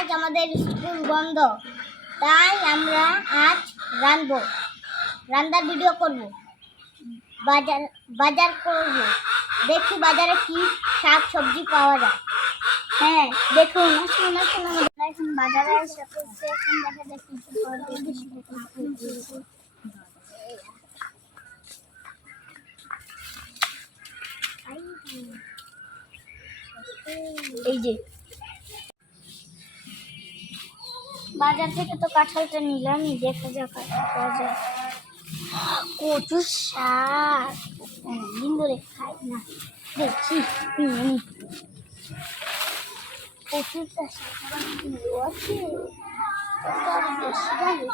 আজ আমাদের স্কুল বন্ধ। তাই আমরা আজ রানবো রান্নার ভিডিও করব। বাজার বাজার করব। দেখি বাজারে কি শাক সবজি পাওয়া যায়। হ্যাঁ দেখুন। আসুন আমরা এখন বাজারে এসে এখন দেখা এই যে বাজার থেকে তো কাঁঠালটা নিলামই, দেখা যাক যায়। কচু শাক অনেকদিন ধরে খাই না। দেখছি বেশি ভালো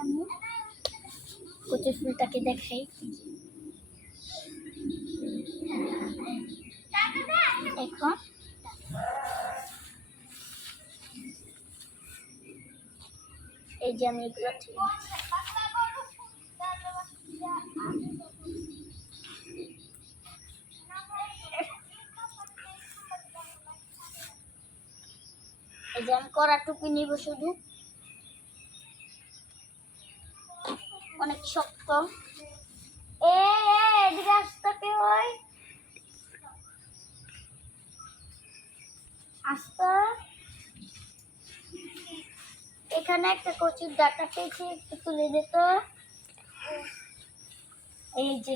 আমি কচু ফুলটাকে দেখাই। এখন এই যে আমি এগুলো এই যে আমি কড়া টুপি নিব শুধু। অনেক শক্ত। এখানে একটা কচুর ডাটা পেয়েছি একটু তুলে দে এই যে?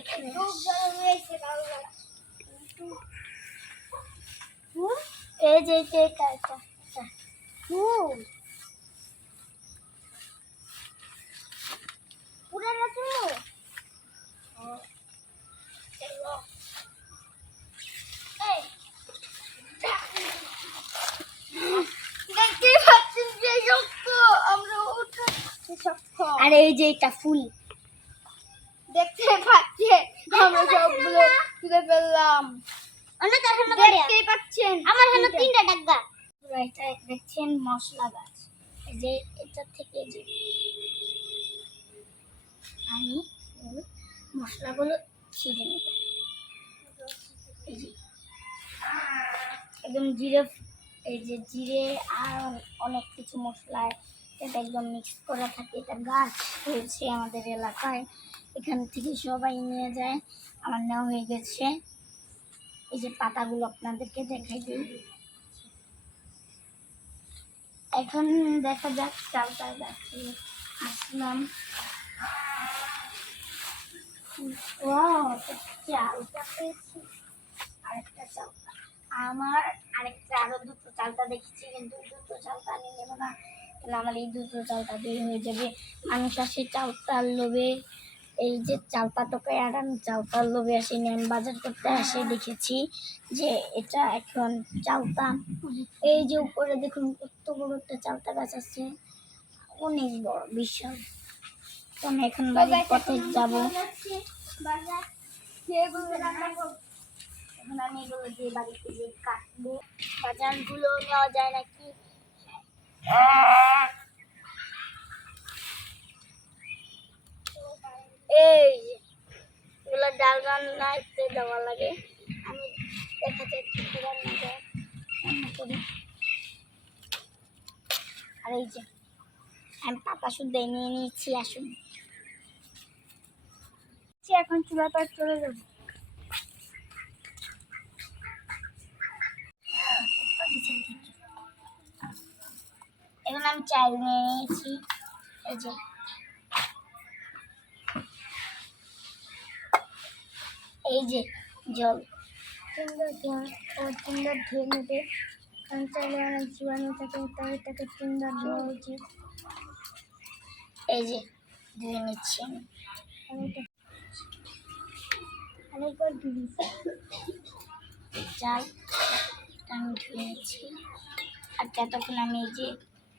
এই যে পুরা তো? ও। এই লো। এই। দেখতেই পাচ্ছেন যে শক্ত আমরা উঠাচ্ছি শক্ত আর এই যে এটা ফুল। দেখতে পাচ্ছেন আমরা সবগুলো তুলে ফেললাম। অনেক এখানে দেখতেই পাচ্ছেন? আমার এখানে তিনটা। এটা দেখছেন মশলা গাছ। যে এটা থেকে যে আমি মশলাগুলো ছিঁড়ে নেব। এই একদম জিরে এই যে জিরে আর অনেক কিছু মশলায় এটা একদম মিক্স করা থাকে, এটা গাছ হয়েছে আমাদের এলাকায়। এখান থেকে সবাই নিয়ে যায়। আমার নেওয়া হয়ে গেছে। এই যে পাতাগুলো আপনাদেরকে দেখাই দিই। এখন দেখা যাক চালটা যাচ্ছে আসলাম। আরেকটা চালটা। আমার আরেকটা, আরও দুটো চালটা দেখেছি, কিন্তু দুটো চালটা আমি নেব না। তাহলে আমার এই দুটো চালটা বের হয়ে যাবে। মানুষ আসে চালতার লোভে। এই যে চালতা টোকায় আর আমি চালতার লোভে আসি। আমি বাজার করতে আসে, দেখেছি যে এটা এখন চালতা এই যে উপরে দেখুন কত বড় একটা চালতা গাছ আছে। অনেক বড়, বিশাল। তো আমি এখন বাড়ির পথে যাব। এগুলো দিয়ে বাড়িতে গিয়ে কাটবো। বাজারগুলো নেওয়া যায় নাকি? এই, এগুলো ডাল রান্নাতে দেওয়া লাগে। আমি রান্না রান্না আর এই যে, আমি নিয়ে আসুন। এখন চুলা পাট চলে যাব। এখন আমি চাল নিয়ে নিয়েছি। এই যে। এই যে জল। সুন্দর সুন্দর ধুয়ে নেবে। কারণ চাইলে অনেক জীবাণু থাকে, তাই এটাকে সুন্দর ধোয়া উচিত। এই যে, ধুয়ে নিচ্ছি আমি। আমি এটা- আরেকবার ধুয়ে চাল আমি ধুয়ে নিচ্ছি। আর ততক্ষণ আমি এই যে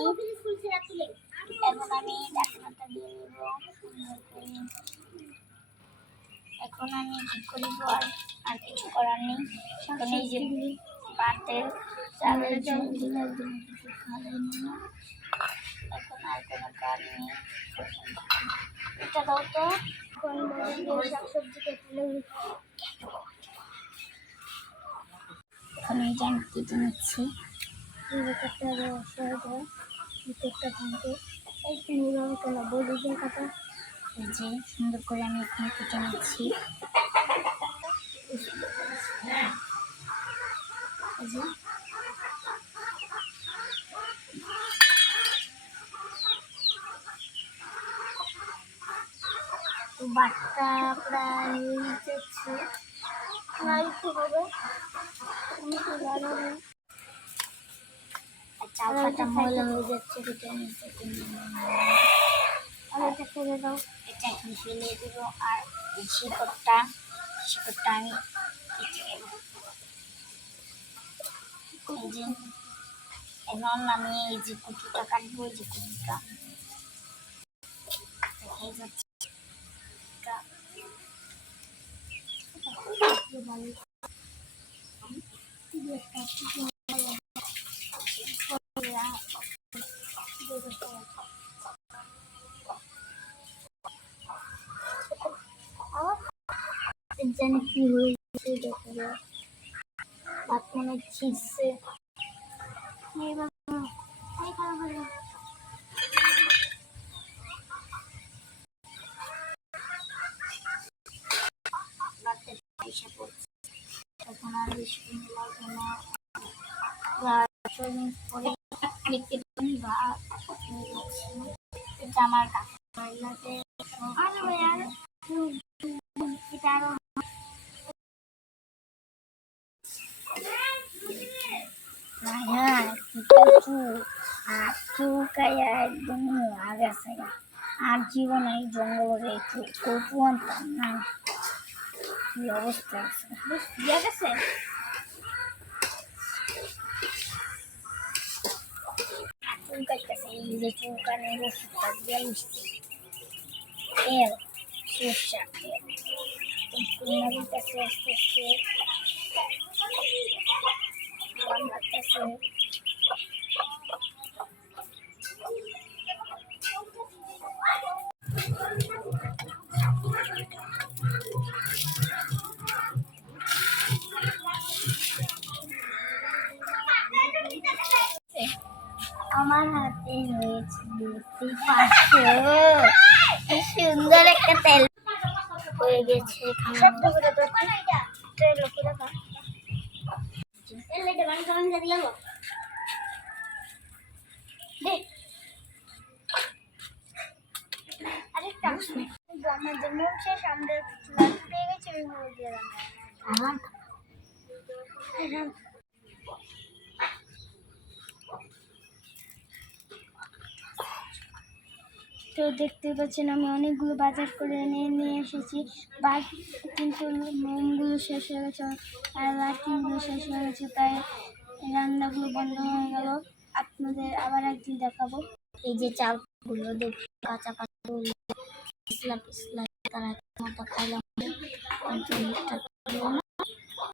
আমি এখন আমি ঢাকনাটা দিয়ে নিব এখন আমি কি করিব আর আর কিছু করার নেই। এখন এই যে ভাতের চালের দিলে এখন আর কোনো কাজ নেই। এটা দাও তো। এখন শাকসবজি কেটে এখন এই যে আমি কেটে নিচ্ছি। একটা একটা ভাঙতে এই নির্ভর কেন বলি দিয়ে কাটা। এই যে সুন্দর করে আমি এখানে কেটে নিচ্ছি। বাটটা প্রায় হয়ে যাচ্ছে। একটু হবে। আমি তো জানো চালটা ময়লা হয়ে যাচ্ছে এটা নিচে এটা ফেলে দাও। এটা এখন ফেলে দেব আর শিকড়টা শিকড়টা আমি যে এখন আমি এই যে কুটিটা কাটবো এই যে কুটিটা। দেখাই যাচ্ছে। ভালো। জানি কি হয়েছে দেখো আপনার ছিটছে তখন আর আমার লাগে এটা আরও হ্যাঁ কিছু আর চুলকাইয়া একদম আগে আছে আর জীবন এই জঙ্গলের একটু কপু আনতাম না কি অবস্থা আছে দিয়ে গেছে চুলকাইতেছে এই যে চুলকানের ওষুধটা দিয়ে মিশছে তেল আমার হাতে পাচ্ছ কি সুন্দর একটা তেল। হয়ে গেছে করে তো তেল করে দাও তেল লেটে বান কারণ যদি গেল আরেকটা আমাদের শেষ আমাদের পেয়ে গেছে তো দেখতে পাচ্ছেন, আমি অনেকগুলো বাজার করে এনে নিয়ে এসেছি। বা কিন্তু মোমগুলো শেষ হয়ে গেছে, আর লাঠিগুলো শেষ হয়ে গেছে, তাই রান্নাগুলো বন্ধ হয়ে গেল। আপনাদের আবার একদিন দেখাবো। এই যে চালগুলো দেখি কাঁচা কাঁচা মতো খাইলাম কিন্তু